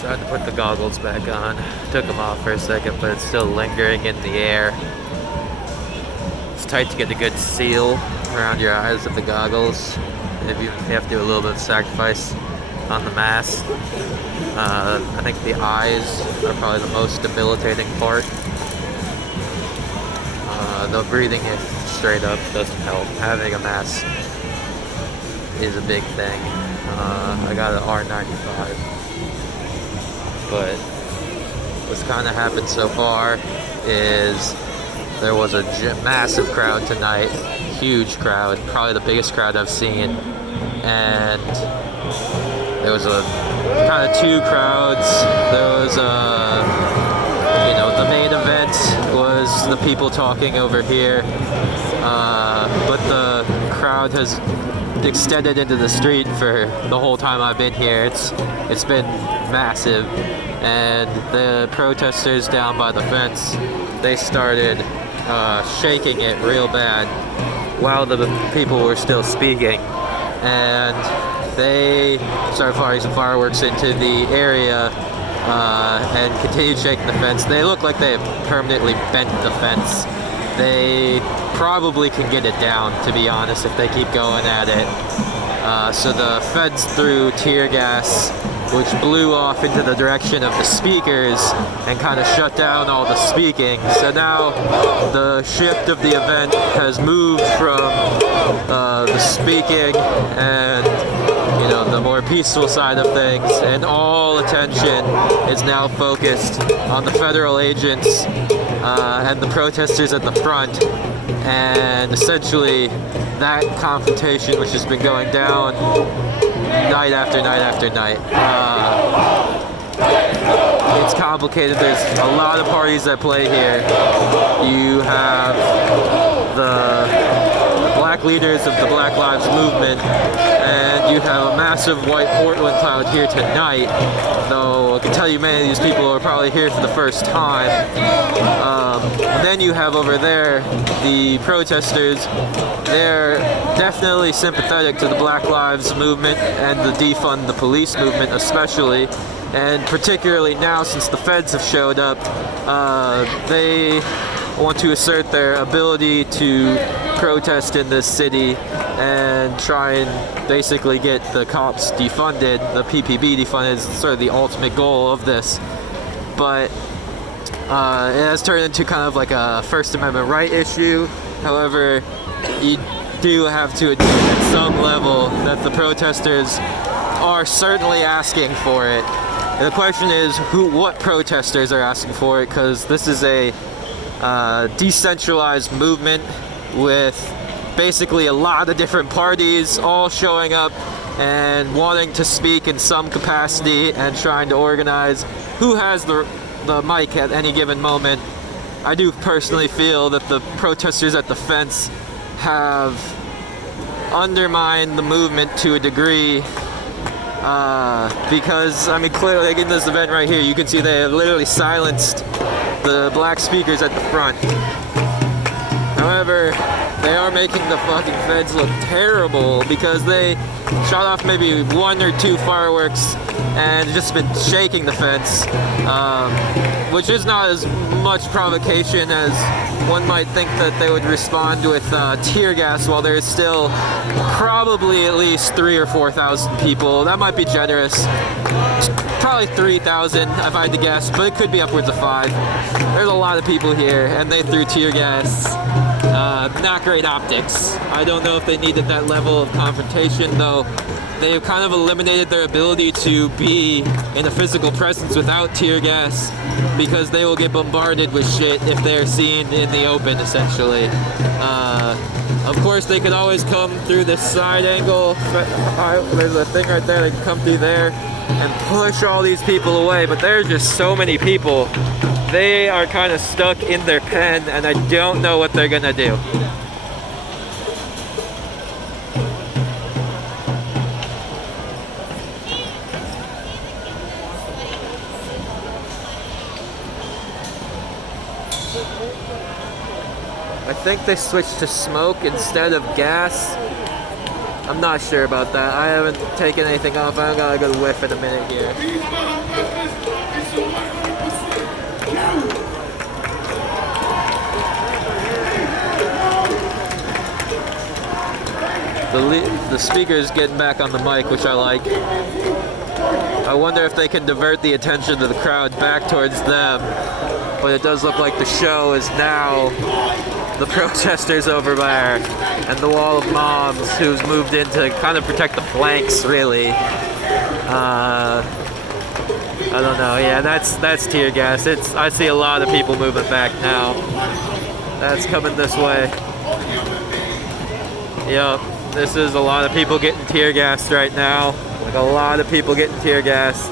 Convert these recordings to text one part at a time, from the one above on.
So I had to put the goggles back on. Took them off for a second, but it's still lingering in the air. It's tight to get a good seal around your eyes with the goggles. If you have to do a little bit of sacrifice on the mask. I think the eyes are probably the most debilitating part. Though breathing it straight up doesn't help. Having a mask is a big thing. I got an R95. But what's kind of happened so far is there was a massive crowd tonight. Huge crowd. Probably the biggest crowd I've seen. And there was a kind of two crowds. There was the main event was the people talking over here, but the crowd has extended into the street for the whole time I've been here. It's been massive, and the protesters down by the fence, they started shaking it real bad while the people were still speaking, and they started firing some fireworks into the area and continued shaking the fence. They look like they have permanently bent the fence. They probably can get it down, to be honest, if they keep going at it. So the feds threw tear gas, which blew off into the direction of the speakers and kind of shut down all the speaking. So now the shift of the event has moved from the speaking and the more peaceful side of things, and all attention is now focused on the federal agents and the protesters at the front, and essentially that confrontation which has been going down night after night after night. It's complicated. There's a lot of parties at play here. You have the black leaders of the Black Lives Movement, and you have a massive white Portland cloud here tonight, though I can tell you many of these people are probably here for the first time. Then you have over there the protesters. They're definitely sympathetic to the Black Lives Movement and the defund the police movement especially, and particularly now since the feds have showed up, they want to assert their ability to protest in this city and try and basically get the cops defunded, the PPB defunded is sort of the ultimate goal of this. But it has turned into kind of like a First Amendment right issue. However, you do have to admit at some level that the protesters are certainly asking for it. And the question is what protesters are asking for it, because this is a decentralized movement with basically a lot of different parties all showing up and wanting to speak in some capacity and trying to organize who has the mic at any given moment. I do personally feel that the protesters at the fence have undermined the movement to a degree, because clearly in this event right here you can see they have literally silenced the black speakers at the front. However, they are making the fucking feds look terrible because they shot off maybe one or two fireworks and just been shaking the fence, which is not as much provocation as one might think that they would respond with tear gas, while there's still probably at least 3,000 or 4,000 people. That might be generous. Probably 3,000 if I had to guess, but it could be upwards of 5. There's a lot of people here, and they threw tear gas. Not great optics. I don't know if they needed that level of confrontation, though. They've kind of eliminated their ability to be in a physical presence without tear gas, because they will get bombarded with shit if they're seen in the open, essentially. Of course, they could always come through this side angle. There's a thing right there, they can come through there and push all these people away, but there's just so many people. They are kind of stuck in their pen, and I don't know what they're gonna do. I think they switched to smoke instead of gas. I'm not sure about that. I haven't taken anything off. I got a good whiff in a minute here. The speaker's getting back on the mic, which I like. I wonder if they can divert the attention of the crowd back towards them. But it does look like the show is now the protesters over there and the wall of moms who's moved in to kind of protect the flanks, really. I don't know. Yeah, that's tear gas. I see a lot of people moving back now. That's coming this way. Yep, this is a lot of people getting tear gassed right now. Like a lot of people getting tear gassed.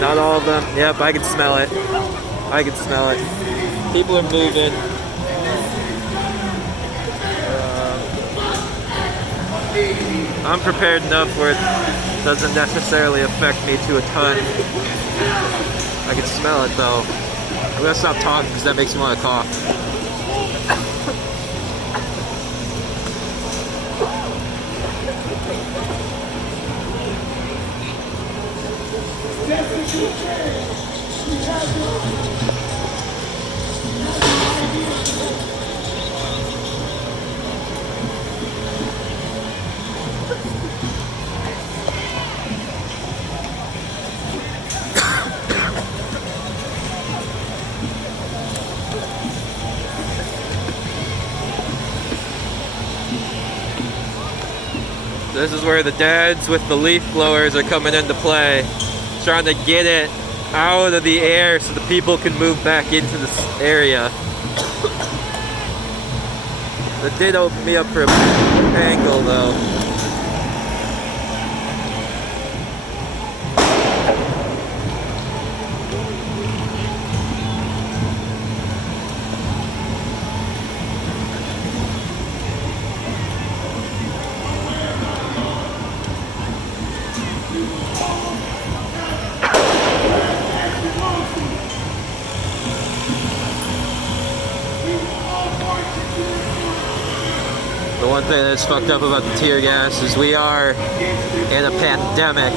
Not all of them. Yep, I can smell it. I can smell it. People are moving. I'm prepared enough where it doesn't necessarily affect me to a ton. I can smell it though. I'm gonna stop talking because that makes me want to cough. This is where the dads with the leaf blowers are coming into play, trying to get it out of the air so the people can move back into this area. That did open me up for a angle though. The one thing that's fucked up about the tear gas is we are in a pandemic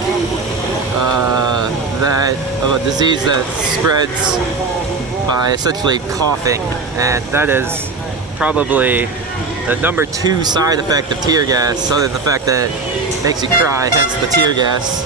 of a disease that spreads by essentially coughing, and that is probably the number 2 side effect of tear gas, other than the fact that it makes you cry, hence the tear gas.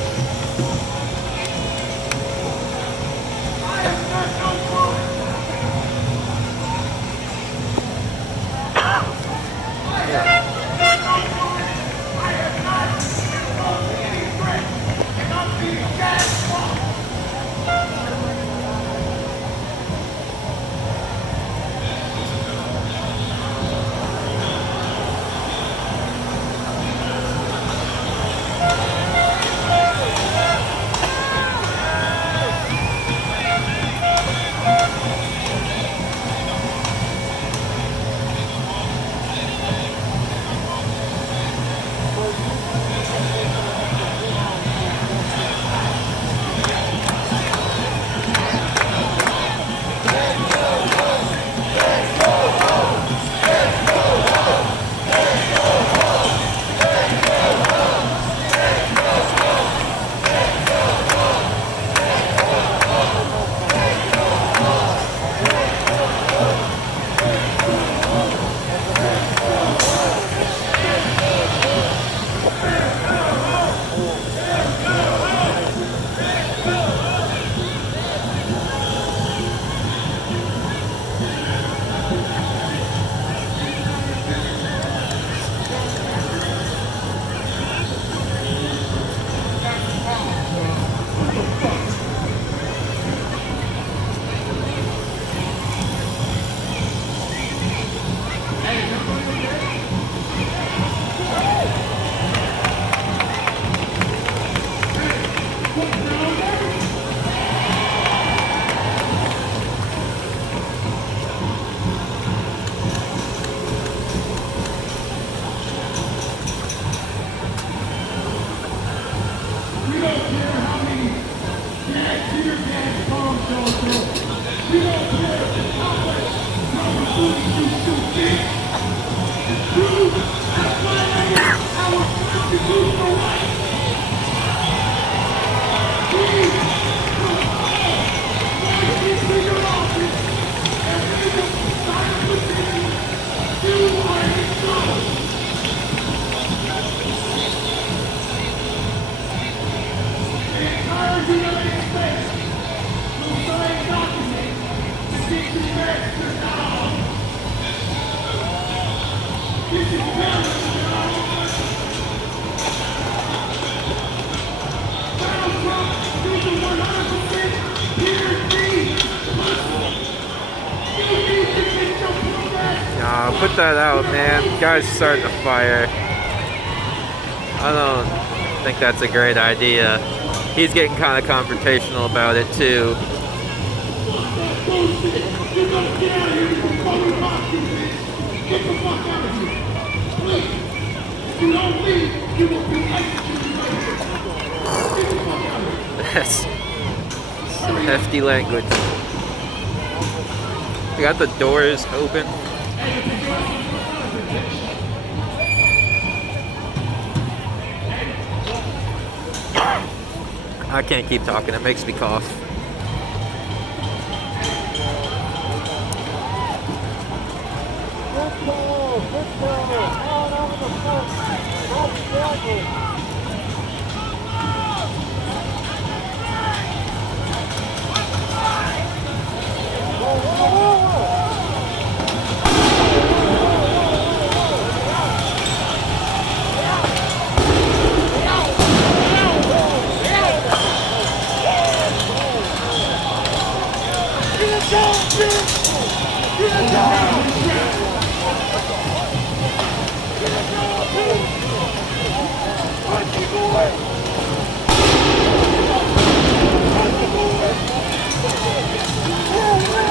put that out, man. Guy's starting a fire. I don't think that's a great idea. He's getting kind of confrontational about it too. That's some hefty language. We got the doors open. I can't keep talking, it makes me cough.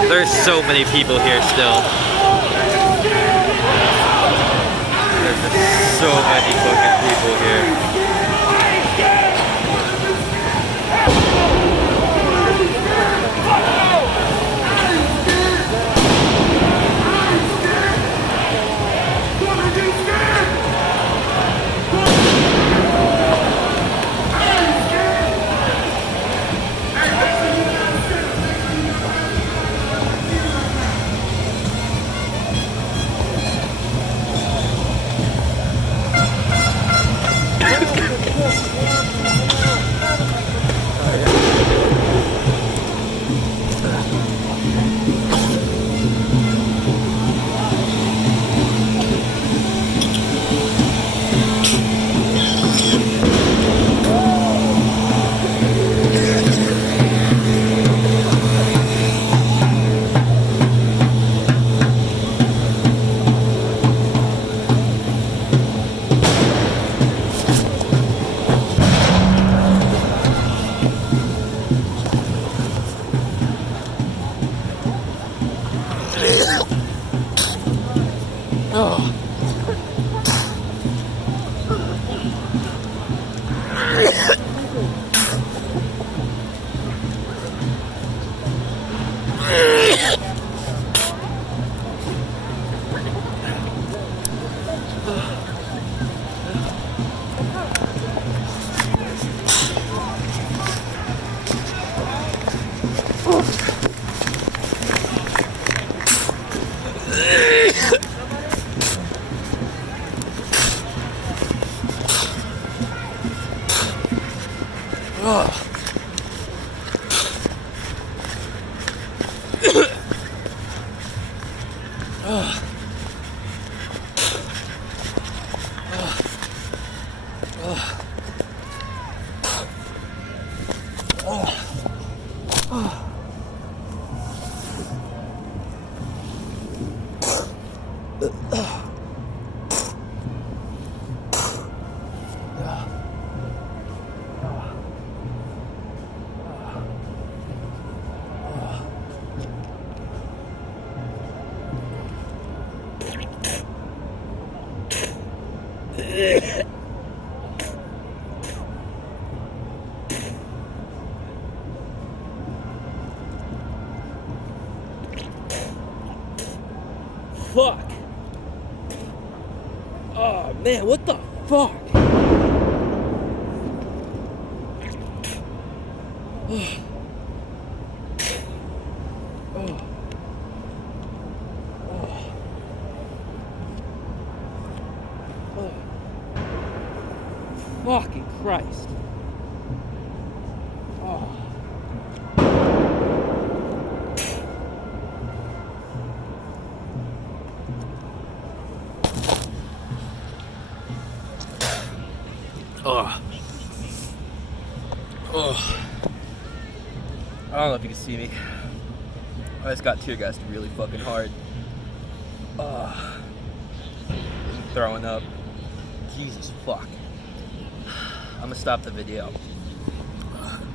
There's so many people here still. There's just so many fucking people here. Fuck. Oh man, what the fuck? Fucking Christ. Oh. Oh. Oh. I don't know if you can see me. I just got tear gassed really fucking hard. throwing up. Jesus fuck. I'm gonna stop the video.